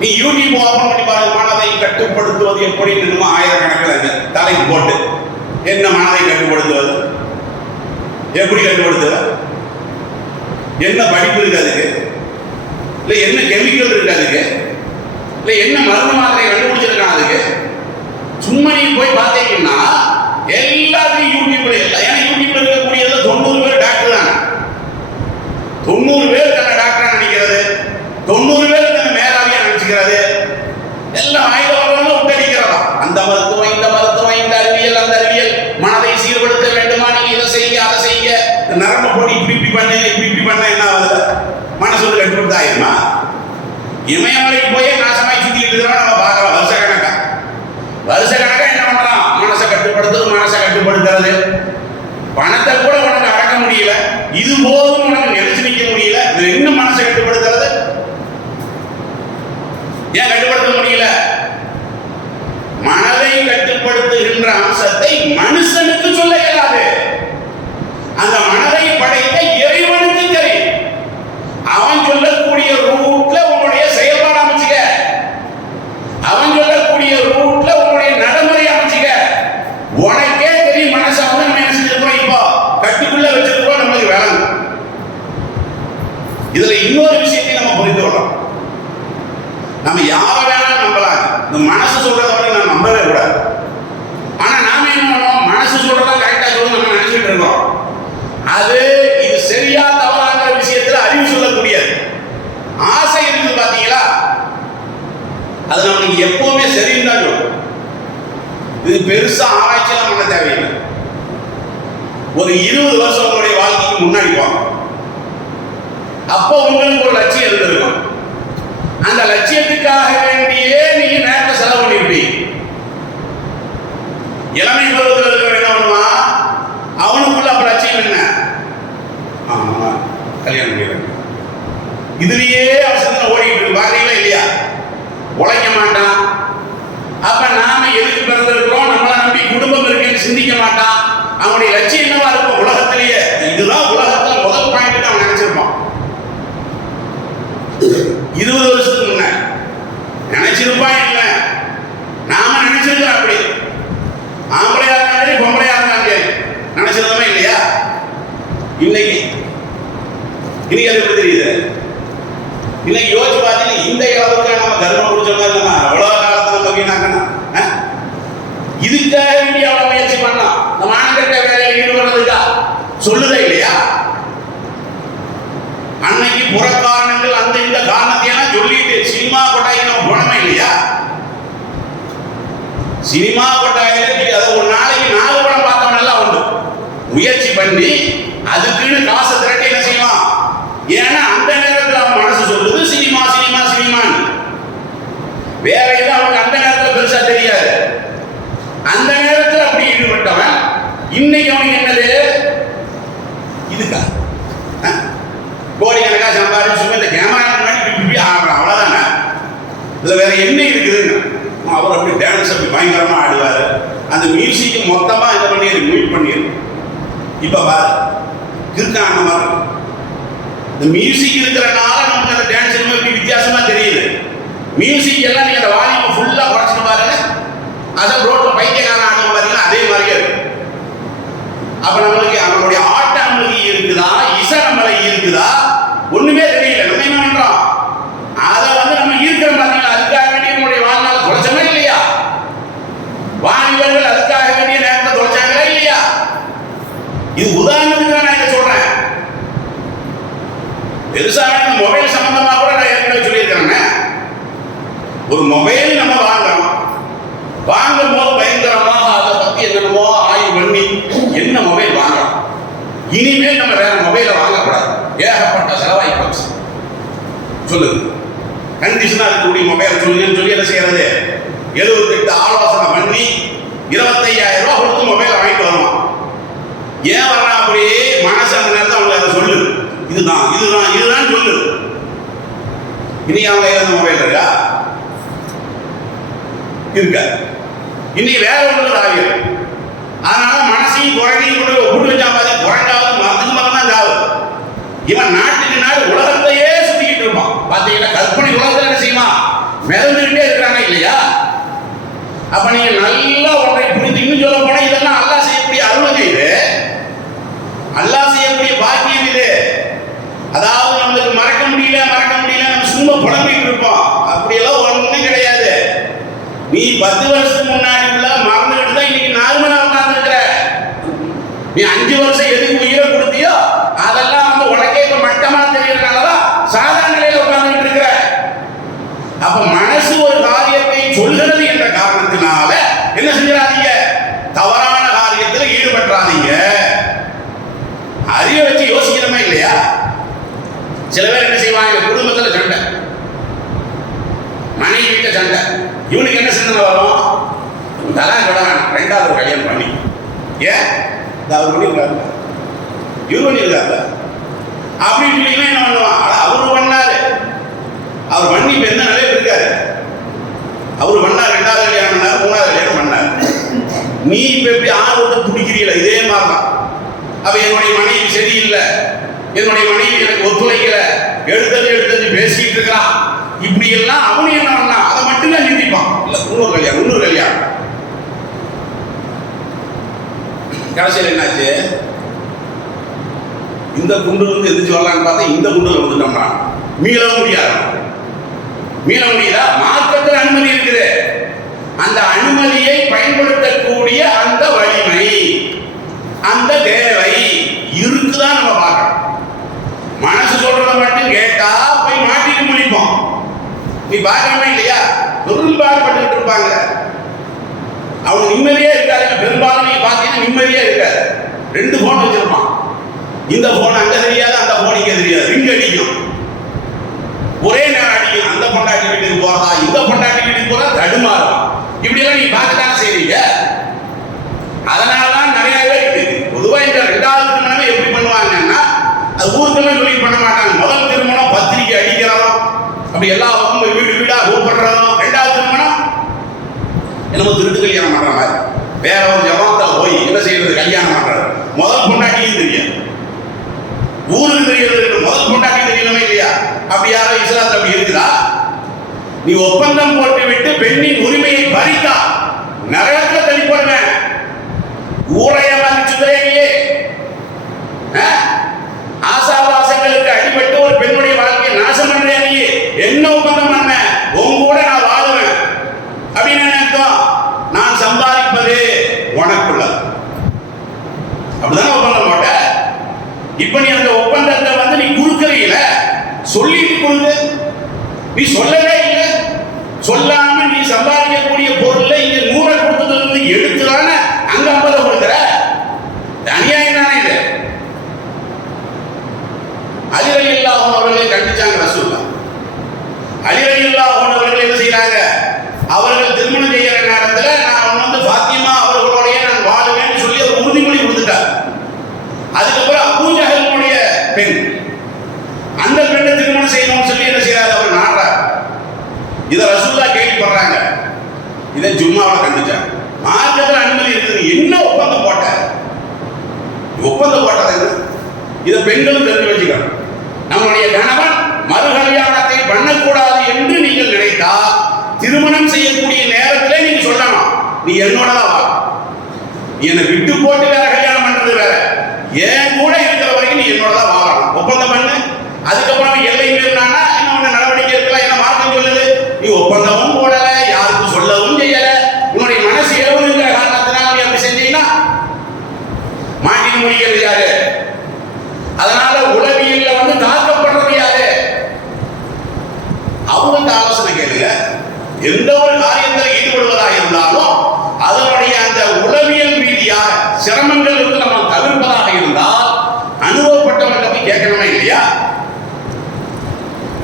நீ யூடியூப் ஓபன் பண்ணி பாருங்க, மனதை கட்டுப்படுத்துவது எப்படி என்னமோ ஆயிரக்கணக்கில் தலைக்கு போட்டு, என்ன மனதை கட்டுப்படுத்துவது, எப்படி கட்டுப்படுத்துவது, என்ன படிப்பு இருக்கு அதுக்கு, இல்லை என்ன கெமிக்கல் இருக்கு அதுக்கு, இல்லை என்ன மருந்து மாத்திரை கண்டுபிடிச்சிருக்கான் அதுக்கு. சும்மா நீ போய் பார்த்தீங்கன்னா எல்லாத்தையும் யூடியூப்ல இல்லை. ஏன்னா யூடியூப்ல இருக்கக்கூடியது 90 பேர் டாக்டர் தானே. 90 பேர் தன்னை டாக்டரா நினைக்கிறது, 90 பேர் தன்னை மேலாவியா நினைச்சுக்கிறது, எல்லாம் ஆயுதம் விட்டடிக்கிறதா. அந்த மருத்துவம், இந்த மருத்துவம், இந்த அறிவியல், அந்த அறிவியல், மனதை சீர்படுத்த வேண்டுமா, நீங்க இதை செய்ய அதை செய்ய, நரம்பு போட்டு இப்படி பண்ணு என்ன ஆகுது? மனசு கட்டுப்படுத்த ஆயிருமா? இமயமலைக்கு போய் நாசமாய் சுத்திட்டு இருக்கிறோம் நம்ம பார்க்கலாம். வருஷக்கணக்கா என்ன பண்றான்? மனசை கட்டுப்படுத்துறது. பணத்தை கூட உனக்கு அடக்க முடியல, இது போதும் உனக்கு நினைச்சு நிற்க முடியல, இது இன்னும் மனசை கட்டுப்படுத்துறது. ஏன் கட்டுப்படுத்த முடியல? மனதை கட்டுப்படுத்துகின்ற அம்சத்தை மனுஷனுக்கு சொல்ல இயலாது. நம்ம யாரை வேணாலும் நம்பலாம், இந்த மனசு சொல்றத விட நான் நம்பவே கூடாது. ஆனா நாம என்ன பண்ணுவோம், மனசு சொல்றதா கரெக்டா சொல்லணும் நம்ம நினைச்சிட்டு இருக்கோம். அது இது சரியா தவறாங்கிற விஷயத்துல அறிவு சொல்லக்கூடியது. ஆசை இருக்குது பாத்தீங்களா, அது நமக்கு எப்பவுமே சரின்னு தான் சொல்லும். இது பெருசா ஆராய்ச்சியெல்லாம் பண்ண தேவையில்லை. ஒரு 20 வருஷம் உங்களுடைய வாழ்க்கைக்கு முன்னாடி போங்க, அப்போ உங்களுக்கு ஒரு லட்சியம் இருந்திருக்கும். அந்த லட்சியத்துக்காக வேண்டியே நீங்க நேரத்தை செலவு பண்ணிருப்பீங்க. இளமை பருவத்தில் இருக்கிற என்ன பண்ணுவா, அவனுக்குள்ள அப்ப லட்சியம் என்ன, கல்யாணம் பண்ணிடுறேன், இதுலயே அவசரத்துல ஓடிட்டு இருக்கு. பாக்குறீங்களா இல்லையா? உழைக்க மாட்டான். அப்ப நாம எதுக்கு பிறந்திருக்கிறோம், நம்மளை நம்பி குடும்பம் இருக்குன்னு சிந்திக்க மாட்டான். அவனுடைய லட்சியம் என்னவா இருக்கும், உலகத்திலேயே இதுதான் உலகத்துல முதல் பாயிண்ட் அவன் நினைச்சிருப்பான். 20 வருஷத்துக்கு முன்ன நினைச்சிருப்பான். இல்ல நாம நினைச்சிருக்கிறோம். அப்படி ஆம்பளையா இருந்தாலும் சரி பொம்பளையா இருந்தாலும் சரி நினைச்சிருந்தோமே இல்லையா? இன்னைக்கு அது எப்படி தெரியுது? இன்னைக்கு யோசிச்சு பார்த்தீங்கன்னா இந்த அளவுக்கு நம்ம கர்மம் முடிச்ச மாதிரி நம்ம அவ்வளவு காலத்துல நோக்கினாக்கணும். இதுக்காக வேண்டி அவ்வளவு முயற்சி பண்ணலாம். நம்ம ஆனந்த வேலையில் ஈடுபடுறதுக்கா சொல்லுதே இல்லையா? அன்னைக்கு புற காரணங்கள் அந்த இந்த காரணத்தையெல்லாம் சொல்லிட்டு சினிமா கொட்டாய்க்கு நம்ம போனோமே இல்லையா? சினிமா கொட்டாயில அதை ஒரு நாளைக்கு 4 படம் பார்த்தவனெல்லாம் உண்டு. முயற்சி பண்ணி அதுக்குன்னு காசை திரட்டி என்ன செய்வான்? ஏன்னா அந்த நேரத்தில் அவன் மனசு சொல்லுது சினிமா சினிமா சினிமான்னு. வேற எதுவும் அவனுக்கு அந்த நேரத்தில் பெருசா தெரியாது. அந்த நேரத்தில் அப்படி ஈடுபட்டவன் இன்னைக்கு அவனுக்கு என்னது, இதுக்கா கோடிக்கணக்கா சம்பாதிச்சு சும்மா இந்த கேமரா முன்னாடி ஆடுறான், அவ்வளவுதானே. இதுல வேற என்ன இருக்குதுன்னு அவர் அப்படி டான்ஸ் அப்படி பயங்கரமா ஆடுவாரு. அந்த மியூசிக்கு மொத்தமா இதை பண்ணிடு மியூட் பண்ணிடு. இப்ப பாரு இருக்கான் அந்த மாதிரி. இந்த மியூசிக் இருக்கிறனால நமக்கு அந்த டான்ஸ் எப்படி வித்தியாசமா தெரியுது. மியூசிக் எல்லாம் நீங்க அந்த வால்யூம் ஃபுல்லா குறைச்சிட்டு பாருங்க, அதான் ரோட்ல பைத்தியக்காரன் ஆடுவோம் பாத்தீங்கன்னா அதே மாதிரியே இருக்கு. அப்ப நம்மளுக்கு நம்மளுடைய ஆட்டம் நம்மளுக்கு இருக்குதா, இசை நம்மளை இருக்குதா, ஒண்ணுமே தெரியல. நம்ம என்ன பண்றோம், அதை நம்ம இருக்கிறோம் பாத்தீங்களா? அதுக்காக வேண்டிய நம்மளுடைய வாழ்நாளை தொலைச்சோமா இல்லையா? வாலிபர்கள் அதுக்காக வேண்டிய நேரத்தை தொலைச்சாங்களா இல்லையா? இது உதாரணத்துக்கு நான் இதை சொல்றேன். பெருசாக மொபைல் சம்பந்தமா கூட நான் ஏற்கனவே சொல்லியிருக்கிறேன். ஒரு மொபைல் நம்ம வாங்குறோம், வாங்கும் போது பயங்கரமாக அதை பத்தி என்னென்னமோ ஆய்வு பண்ணி என்ன மொபைல் வாங்கலாம், இனிமேல் நம்ம வேற மொபைலை வாங்கக்கூடாது, ஏகப்பட்ட செலவாகி போச்சு சொல்லுது. கண்டிஷனா இருக்கக்கூடிய மொபைல் சொல்லுங்கன்னு சொல்லி என்ன செய்யறது, 78 ஆலோசனை பண்ணி 25,000 ரூபாய் கொடுத்து மொபைலை வாங்கிட்டு வருவான். ஏன் வர்றான் அப்படி? மனசு அந்த நேரத்தை அவங்க அதை சொல்லுது, இதுதான் இதுதான் இதுதான் சொல்லுது. இன்னைக்கு அவங்க ஏதாவது மொபைல் இருக்கா? இருக்க. இன்னைக்கு வேற ஒன்று ஆகியது. அதனால மனசையும் குறைஞ்சி கொண்டு கூட்டு வச்சா மாதிரி குறைஞ்சாவது மரத்துக்கு மரம் தான் ஜாவு. இவன் நாட்டுக்கு நாடு உலகத்தையே சுத்திக்கிட்டு இருப்பான். பாத்தீங்கன்னா கற்பனை உலகத்தில் என்ன செய்வான், மிதந்துகிட்டே இருக்கிறாங்க இல்லையா? அப்ப நீங்க நல்லா ஒன்றை புரிந்து இன்னும் சொல்ல போனா இதெல்லாம் அல்லாஹ் செய்யக்கூடிய அருளுங்க. இது அல்லாஹ் செய்யக்கூடிய பாக்கியம் இது. அதாவது நம்மளுக்கு மறக்க முடியல நம்ம சும்மா புலம்பிட்டு இருப்போம். அப்படியெல்லாம் ஒண்ணும் கிடையாது. நீ 10 வருஷத்துக்கு முன்னாடி உள்ள மறந்துகிட்டு தான் இன்னைக்கு நார்மலா உட்கார்ந்து இருக்கிற. நீ 5 வருஷம் எதுக்கு உயிரை கொடுத்தியோ அதெல்லாம் உனக்கே இப்ப மட்டமா தெரியறதுனாலதான் சாதாரண நிலையில உட்கார்ந்துட்டு இருக்கிற. அப்ப மனசு ஒரு காரியத்தை சொல்கிறது என்ற காரணத்தினால என்ன செஞ்சிடாதீங்க, தவறான காரியத்தில் ஈடுபட்டுறாதீங்க. அறிவை வச்சு யோசிக்கிறோமே இல்லையா? சில பேர் என்ன செய்வாங்க, குடும்பத்துல சண்டை, மனைவி வீட்ட சண்டை, இவனுக்கு என்ன சிந்தனை வரும், தலாக் விட வேணாம், 2வது ஒரு கல்யாணம் பண்ணி. ஏன் அவர் பண்ணியிருக்காரு, இவர் பண்ணியிருக்காரு அப்படின்னு சொல்லி என்ன பண்ணுவான், அவரு பண்ணாரு, அவர் பண்ணி இப்ப எந்த நிலையில் இருக்காரு, அவரு பண்ணார், 2வது கல்யாணம் பண்ணார், 3வது கல்யாணம் பண்ணார். நீ இப்ப எப்படி ஆர்வத்தை துடிக்கிறீங்களா? இதே மாதிரிதான். அவ என்னுடைய மனைவி சரியில்லை, என்னுடைய மனைவி எனக்கு ஒத்துழைக்கல, எடுத்தது பேசிட்டு இருக்கிறான், இப்படி எல்லாம் அவனு என்ன பண்ணா அதை மட்டும்தான் நிந்திப்பான். இல்ல இன்னொரு கல்யாணம். கடைசியில் என்னாச்சு, இந்த குண்டு எதிர்த்து வரலான்னு பார்த்தா இந்த குண்டுல வந்துட்டோம்னா மீளவும் முடியாது. மீள முடியுதா? மார்க்கத்தில் அனுமதி இருக்குது. அந்த அனுமதியை பயன்படுத்தக்கூடிய அந்த வலிமை, அந்த தேவை இருக்குதான் நம்ம பார்க்கணும். மனசு சொல்றத மட்டும் கேட்டா போய் மாட்டிட்டு முடிப்போம். நீ பார்க்கணுமா இல்லையா? பெரும்பாடுபட்டு இருப்பாங்க, அவங்க நிம்மதியே இருக்காது. பெரும்பாலும் நீங்க பார்த்தீங்கன்னா நிம்மதியே இருக்காது. 2 போன் வச்சிருப்பான். இந்த போன் அங்க தெரியாது, அந்த போன் இங்க தெரியாது. ரிங் அடிக்கும், ஒரே நேரம் அடிக்கும். அந்த பொண்டாட்டி வீட்டுக்கு போறதா, இந்த பொண்டாட்டி வீட்டுக்கு போறதா, தடுமாறும். இப்படி எல்லாம் நீங்க பார்க்கத்தானே செய்றீங்க. அதனாலதான் நிறைய பேர் இருக்கு. பொதுவா இந்த 2வது திருமணமே எப்படி பண்ணுவாங்கன்னா, அது ஊருக்கெல்லாம் சொல்லி பண்ண மாட்டாங்க. முதல் திருமணம் பத்திரிக்கை அடிக்கிறதும், அப்படி எல்லா பக்கமும் வீடு வீடா கூப்பிடுறதும். 2வது திருமணம் என்னமோ திருட்டு கல்யாணம் பண்ற மாதிரி வேற ஒரு ஜமாத்தில் போய் என்ன செய்யறது, கல்யாணம் பண்றது. முதல் பொண்டாட்டியும் தெரியும், ஊருக்கு தெரியறது, முதல் பொண்டாட்டி தெரியணுமே இல்லையா? அப்படி யாரோ இஸ்லாத்துல அப்படி இருக்குதா? நீ ஒப்பந்தம் போட்டு விட்டு பெண்ணின் உரிமையை பறித்தா நரகத்துல தள்ளிப்படுவேன். ஊரையே ஆசாபாசங்களுக்கு அடிபட்டு ஒரு பெண்ணுடைய வாழ்க்கையை நாசம் பண்றேன். நீ என்ன ஒப்பந்தம் பண்ண? உங்க கூட நான் வாழுவேன் அப்படின்னு அர்த்தம். நான் சம்பாதிப்பது உனக்குள்ளது, அப்படிதான் ஒப்பந்தம் போட்ட. இப்ப நீ அந்த ஒப்பந்தத்தை வந்து நீ கொடுக்கறீல, சொல்லிட்டு கொடுங்க. நீ சொல்லவே இல்லை. சொல்லாம நீ சம்பாதிக்கக்கூடிய பொருள்ல இங்க 100 கொடுத்ததுல இருந்து எடுத்துதான அங்க 50 கொடுக்குற. அநியாயம் தானே இது. அலி ரலியல்லாஹு அன்ஹு அவர்களை கண்டிச்சாங்க ரசூலுல்லாஹ். அலி ரலியல்லாஹு அன்ஹு அவர்கள் என்ன செய்யறாங்க? அவர்கள் திருமணம் செய்யற நேரத்துல நான் வந்து ஃபாத்திமா அவர்களோடய நான் வாழுவேன்னு சொல்லி ஒரு உறுதிமொழி கொடுத்துட்டார். அதுக்கப்புறம் அபூ ஜஹலுடைய பெண், அந்த பெண்ணை திருமணம் செய்யணும்னு சொல்லி என்ன செய்யறாரு? அவர் நாடுறார். இதை ரசூலுல்லாஹ் கேள்விப்படுறாங்க. இதை ஜும்மாவை கண்டிச்சாங்க. மார்க்கத்தில் அனுமதி இருக்குது. என்ன ஒப்பந்தம் போட்ட? ஒப்பந்தம் போட்டது இதை பெண்களும் தெரிஞ்சு வச்சுக்கணும். நம்மளுடைய கணவன் மறு கல்யாணத்தை பண்ணக்கூடாது என்று நீங்கள் நினைத்தால் திருமணம் செய்யக்கூடிய நேரத்திலே நீங்க சொல்லணும், நீ என்னோட தான் வா. நீ என்னை விட்டு போட்டு வேற கல்யாணம் பண்றது வேற. ஏன் கூட இருக்கிற வரைக்கும் நீ என்னோட தான் வாழணும். ஒப்பந்தம் பண்ணு. அதுக்கப்புறம் எல்லை மீறினானா இன்னொன்று நடவடிக்கை இருக்கலாம். என்ன மார்க்கம் சொல்லுது? நீ ஒப்பந்தமும் போடல, யாருக்கும் சொல்லவும் செய்யல, உன்னுடைய மனசு ஏவுங்கிற காரணத்தினால் நீ அப்படி செஞ்சீங்கன்னா மாட்டின்னு முடிக்கிறது யாரு? அதனால உளவியல்ல வந்து தாக்கப்படுறது யாரு? அவங்க ஆலோசனை கேளுங்க. எந்த ஒரு காரியத்தில் ஈடுபடுவதாக இருந்தாலும் அதனுடைய அந்த உளவியல் ரீதியாக சிரமங்கள் இருந்து நம்ம தவிர்ப்பதாக இருந்தால் அனுபவப்பட்டவர்கிட்ட போய் கேட்கணுமா இல்லையா?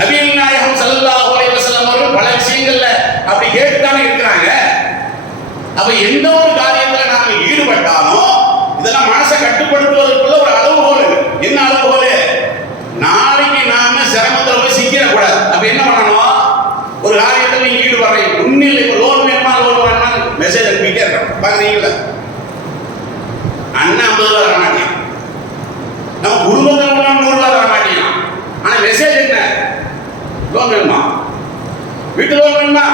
நபிகள் நாயகம் ஸல்லல்லாஹு அலைஹி வஸல்லம் அவர்கள் பல விஷயங்கள்ல அப்படி கேட்டுத்தானே இருக்கிறாங்க. அப்ப எந்த ஒரு காரியத்தில் நாம ஈடுபட்டாலும் இதெல்லாம் மனசை கட்டுப்படுத்துவதற்குள்ள ஒரு அளவுகோல். என்ன அளவுகோல்? நாளைக்கு நாம சிரமத்தில் போய் சிக்கிடக்கூடாது. அப்ப என்ன பண்ணணும்? ஒரு காரியத்தில் நீங்க ஈடுபடுறீங்க, உண்மையில் இப்போ லோன் வேணுமா, லோன் வேணுமா மெசேஜ் அனுப்பிட்டே இருக்கோம். பாக்குறீங்களா? அண்ணன் 50 ரூபா தர மாட்டேன், நம்ம குடும்பத்தில் 100 ரூபா தர மாட்டேன். ஆனா மெசேஜ் என்ன? லோன் வேணுமா, வீட்டு லோன் வேணுமா,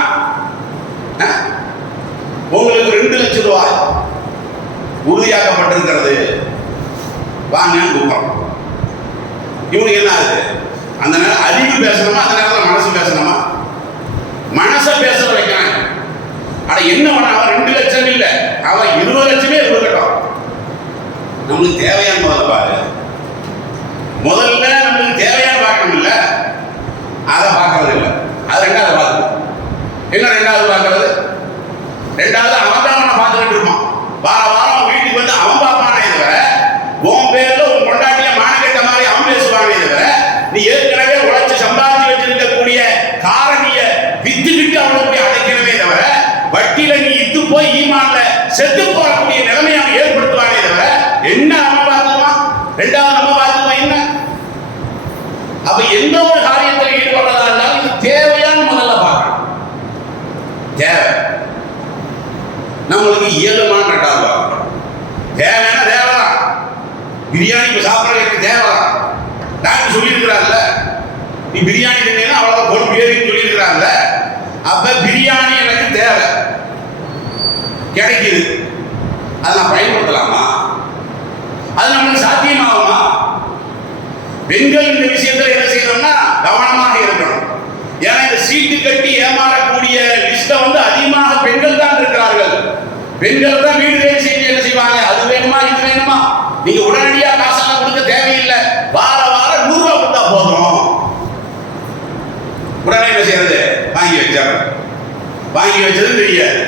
உங்களுக்கு 2 லட்சம் ரூபாய் உறுதியாக்கப்பட்டிருக்கிறது, வாங்க கூப்பிடுறோம். இவனுக்கு என்ன ஆகுது? அந்த நேரம் அறிவு பேசணுமா, அந்த நேரத்தில் மனசு பேசணுமா? மனசை பேச வைக்கிறாங்க. ஆனா என்ன பண்ண? அவன் 2 லட்சம் இல்லை, அவன் 20 லட்சமே கொடுக்கட்டும். நம்மளுக்கு தேவையான முதல்ல பாரு. முதல்ல நம்மளுக்கு தேவையான பார்க்கணும் இல்ல, அதை பார்க்கறது இல்லை. அது 2வது பார்க்கணும். என்ன 2வது பார்க்கறது? 2வது அவன் தான் அவனை பார்த்துக்கிட்டு இருப்பான். வார வாரம் வீட்டுக்கு வந்து அவன் பார்ப்பானே தவிர, உன் பேர்ல உன் கொண்டாட்டிய மானகட்ட மாதிரி அவன் பேசுவானே தவிர, நீ ஏற்கனவே உழைச்சு சம்பாதிச்சு வச்சிருக்கக்கூடிய காரணிய வித்துக்கிட்டு அவனுக்கு போய் அடைக்கணுமே தவிர, வட்டியில நீ இத்து போய் ஈமான்ல செத்து போகக்கூடிய நிலைமையை அவன் ஏற்படுத்துவானே தவிர, என்ன அவன் பார்த்துவான்? 2வது நம்ம பார்த்துவான் என்ன? அப்ப எந்த ஒரு காரியத்தில் ஈடுபடுறதா இருந்தாலும் இது தேவையான முதல்ல பார்க்கணும். தேவை நம்மளுக்கு இயலுமான 2வது பார்க்கணும். தேவையான தேவைதான். பிரியாணி சாப்பிட்றதுக்கு தேவைதான். டாக்டர் சொல்லியிருக்கிறார்ல, நீ பிரியாணி தின்னா அவ்வளவு கொழுப்பு ஏறின்னு சொல்லியிருக்கிறார்ல. அப்ப பிரியாணி எனக்கு தேவை, கிடைக்குது, அதை நான் பயன்படுத்தலாமா? அது நம்மளுக்கு சாத்தியமாகுமா? பெண்கள் இந்த விஷயத்தில் என்ன செய்யணும்னா கவனமாக இருக்கணும். ஏன்னா இந்த சீட்டு கட்டி ஏமாறக்கூடிய லிஸ்ட்ல வந்து அதிகமாக பெண்கள் தான் இருக்கிறார்கள். பெண்கள் தான் வீடு வேலை செஞ்சு என்ன செய்வாங்க, அது வேணுமா இது வேணுமா, நீங்க உடனடியா காசெல்லாம் கொடுக்க தேவையில்லை, வார வாரம் 100 ரூபாய் கொடுத்தா போதும். உடனே என்ன செய்யறது, வாங்கி வச்சாங்க. வாங்கி வச்சது தெரியாது.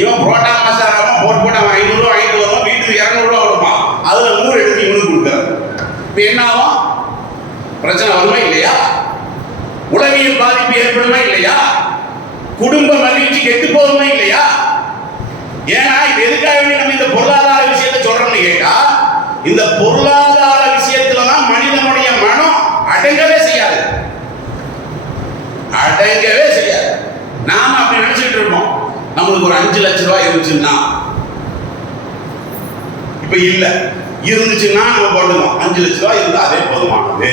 இவன் புரோட்டா மசாலா போட்டு அவன் 500 ரூபாய் வாங்கிட்டு வருவான், வீட்டுக்கு 200 ரூபாய் கொடுப்பான். அதுல 100 எடுத்து இவனுக்கு கொடுக்குறாரு. இப்ப என்ன ஆகும், பிரச்சனை வருமா இல்லையா? உளவியல் பாதிப்பு ஏற்படுமா இல்லையா? குடும்ப மகிழ்ச்சி கெட்டு போகுமா இல்லையா? ஏன்னா இது எதுக்காக நம்ம இந்த பொருளாதார விஷயத்தை சொல்றோம்னு கேட்டா, இந்த பொருளாதார விஷயத்துல தான் மனிதனுடைய மனம் அடங்கவே செய்யாது. அடங்கவே செய்யாது. நாம அப்படி நினைச்சிட்டு இருப்போம், நம்மளுக்கு ஒரு 5 லட்சம் ரூபாய் இருந்துச்சுன்னா, இப்ப இல்ல இருந்துச்சுன்னா நம்ம போடணும் 5 லட்சம் ரூபாய் இருந்தா அதே போதுமானது.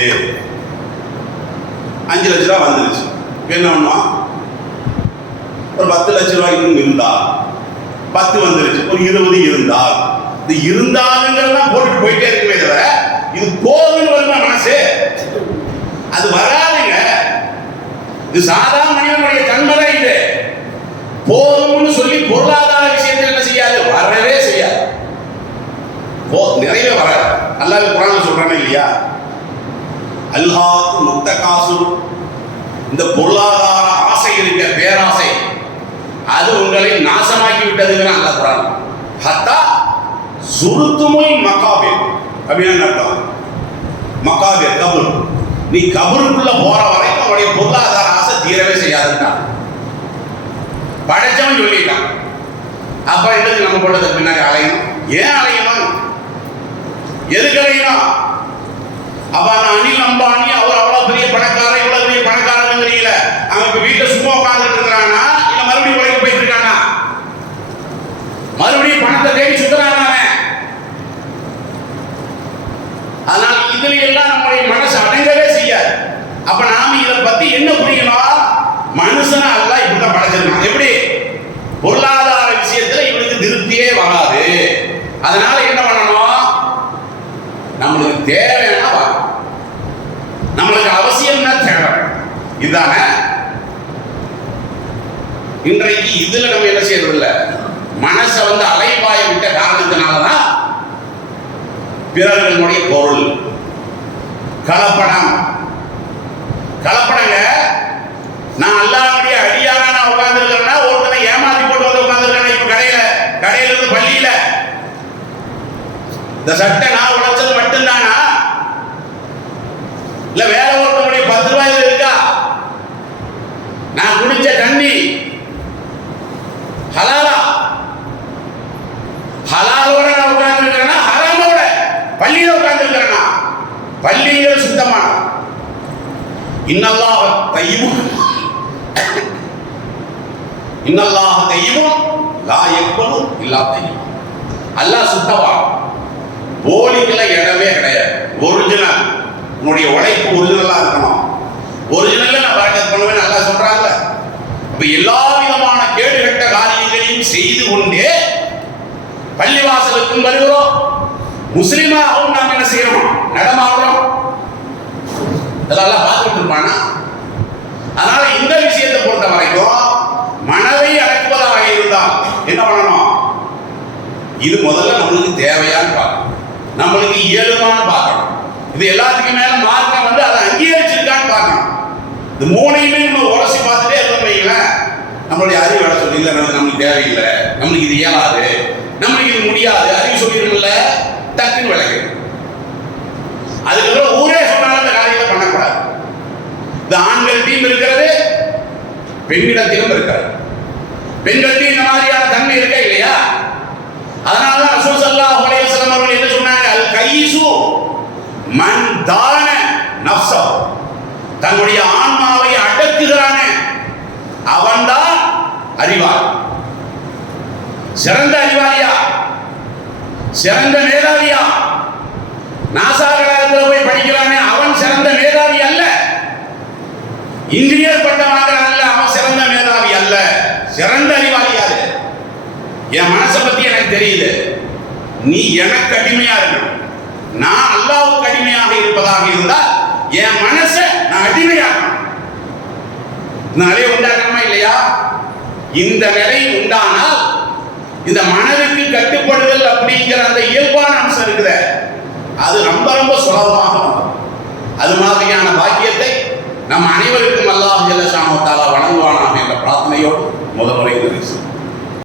5 லட்சம் ரூபாய் வந்துருச்சு, என்ன பண்ணுவான், ஒரு 10 லட்சம் ரூபாய் இன்னும் இருந்தா, 10 வந்துருச்சு, ஒரு 20 இருந்தால், இது இருந்தாலுங்கிறதான் போட்டுட்டு போயிட்டே இருக்குமே தவிர இது போதுன்னு வருமா மனசு? அது வராதுங்க. இது சாதாரண மனிதனுடைய தன்மை. இது போதும்னு சொல்லி பொருளாதார விஷயத்தில் என்ன செய்யாது, வரவே செய்யாது. நிறைய வராது. அல்லாஹ் குர்ஆன்ல சொல்றானே இல்லையா, அல்ஹாக்கு முத்தகாசுர், இந்த பொருளாதார ஆசை இருக்க பேராசை அது உங்களை நாசமாக்கி விட்டதுன்னு அல்லாஹ் குர்ஆன். ஹத்தா சுருத்துமுல் மகாபிர் அப்படின்னு அர்த்தம். மகாபிர் கபர், நீ கபருக்குள்ள போற வரைக்கும் உடைய பொருளாதார ஆசை தீரவே செய்யாதுன்றான். படைச்சவன் சொல்லிட்டான். அப்ப எதுக்கு நம்ம போட்டதுக்கு பின்னாடி அலையணும்? ஏன் அலையணும்? எதுக்கு அலையணும்? அப்ப அனில் அம்பானி அவர் அவ்வளவு பெரிய பணக்காரர், இவ்வளவு பெரிய பணக்காரர் தெரியல, அவன் வீட்டுல சும்மா உட்கார்ந்துட்டு இருக்கிறானா, இல்ல மறுபடியும் உழைக்க போயிட்டு இருக்கானா, மறுபடியும் பணத்தை தேடி சுத்துறானா? அதனால இதுல எல்லாம் நம்முடைய மனசு அடங்கவே செய்யாது. அப்ப நாம இதை பத்தி என்ன புரியணும், மனுஷனா அல்லாஹ் இப்படிதான் படைச்சிருக்கான். எப்படி பொருளாதார விஷயத்துல இவனுக்கு திருப்தியே வராது. அதனால என்ன பண்ணணும், நம்மளுக்கு தேவையான வாங்க, நம்மளுக்கு அவசியம்னா தேவை. இதுதானே இன்றைக்கு இதுல நம்ம என்ன செய்யறது இல்ல, மனசை வந்து அலைபாய விட்ட காரணத்தினாலதான் பிறர்களுடைய பொருள் கலப்படம். கலப்படங்க. நான் அல்லாஹ்வுடைய அடியாரா நான் உட்கார்ந்துருக்கேன்னா ஒருத்தனை ஏமாத்தி போட்டு வந்து உட்கார்ந்துருக்கேன். இப்ப கடையில இருந்து பள்ளியில இந்த சட்டை நான் உடைச்சது மட்டும்தானா, இல்ல வேற ஒருத்தனுடைய 10 ரூபாய் இருக்கா? நான் குடிச்ச தண்ணி ஹலாலா? ஹலாலோட நான் உட்கார்ந்துருக்கேன்னா ஹராமோட பள்ளியில உட்கார்ந்துருக்கேன்னா? பள்ளியில சுத்தமான இன்னல்லாஹ் தய்யிபுன் லா யக்பலு இல்லா தய்யிப். அல்லாஹ் சுத்தவான், போலிக்கல இடமே கிடையாது. ஒரிஜினல், உன்னுடைய உழைப்பு ஒரிஜினலா இருக்கணும். ஒரிஜினல்ல நான் பரக்கத் பண்ணுவேன் அல்லாஹ் சொல்றாங்க. அப்ப எல்லா விதமான கேடுகட்ட காரியங்களையும் செய்து கொண்டே பள்ளிவாசலுக்கும் வருகிறோம். முஸ்லிமாகவும் நாம் என்ன செய்யறோம், நடமாடுறோம். இதெல்லாம் பார்த்துட்டு இருப்பானா? அதனால இந்த விஷயத்தை பொறுத்த வரைக்கும் மனதை அடக்குவதாக இருந்தால் என்ன பண்ணணும், இது முதல்ல நம்மளுக்கு தேவையான்னு பார்க்கணும், நம்மளுக்கு இயலுமான்னு பார்க்கணும். இது எல்லாத்துக்கும் மேல மார்க்கம் வந்து அதை அங்கீகரிச்சிருக்கான்னு பார்க்கணும். இந்த மூணையுமே நம்ம உரசி பார்த்துட்டே இருக்கோம் வைங்களேன், நம்மளுடைய அறிவு வேலை சொல்லி இல்லை, நம்மளுக்கு தேவையில்லை, நம்மளுக்கு இது இயலாது, நம்மளுக்கு இது முடியாது, அறிவு சொல்லிருக்கல, டக்குன்னு விளக்கு. அதுக்கப்புறம் ஊரே சொன்னாலும் அந்த காரியத்தை பண்ணக்கூடாது. இந்த ஆண்கள் டீம் இருக்கிறது, பெண்ணிடத்திலும் இருக்கிறது. பெண்கள் இந்த மாதிரியான தன்மை இருக்க இல்லையா? அதனாலதான் ரசூல் ஸல்லல்லாஹு அலைஹி வஸல்லம் அவர்கள் என்ன சொன்னாங்க, அல் கையிசு மன் தான நஃப்ஸஹு, தன்னுடைய ஆன்மாவை அடக்குகிறானே அவன்தான் அறிவாளி. சிறந்த அறிவாளியா, சிறந்த மேதாவியா? நாசா கழகத்தில் போய் படிக்கிறானே அவன் சிறந்த மேதாவி அல்ல. இன்ஜினியர் பட்டம் வாங்குறான்ல அவன் சிறந்த மேதாவி அல்ல, சிறந்த அறிவாளி யாரு? என் மனசை பத்தி எனக்கு தெரியுது, நீ எனக்கு அடிமையா இருக்கணும், நான் அல்லாஹ்வுக்கு அடிமையாக இருப்பதாக இருந்தால் என் மனசை நான் அடிமையாக்கணும். இந்த நிலை உண்டாகணுமா இல்லையா? இந்த நிலை உண்டானால் இந்த மனதுக்கு கட்டுப்படுதல் அப்படிங்கிற அந்த இயல்பான அம்சம் இருக்குது, அது ரொம்ப ரொம்ப சுலபமாக வரும். அது மாதிரியான பாக்கியத்தை நம் அனைவருக்கும் அல்லாஹ் ஜல்ல ஷானஹு வ தஆலா வழங்குவானாக என்ற பிரார்த்தனையோடு முதல் முறை நிறைவு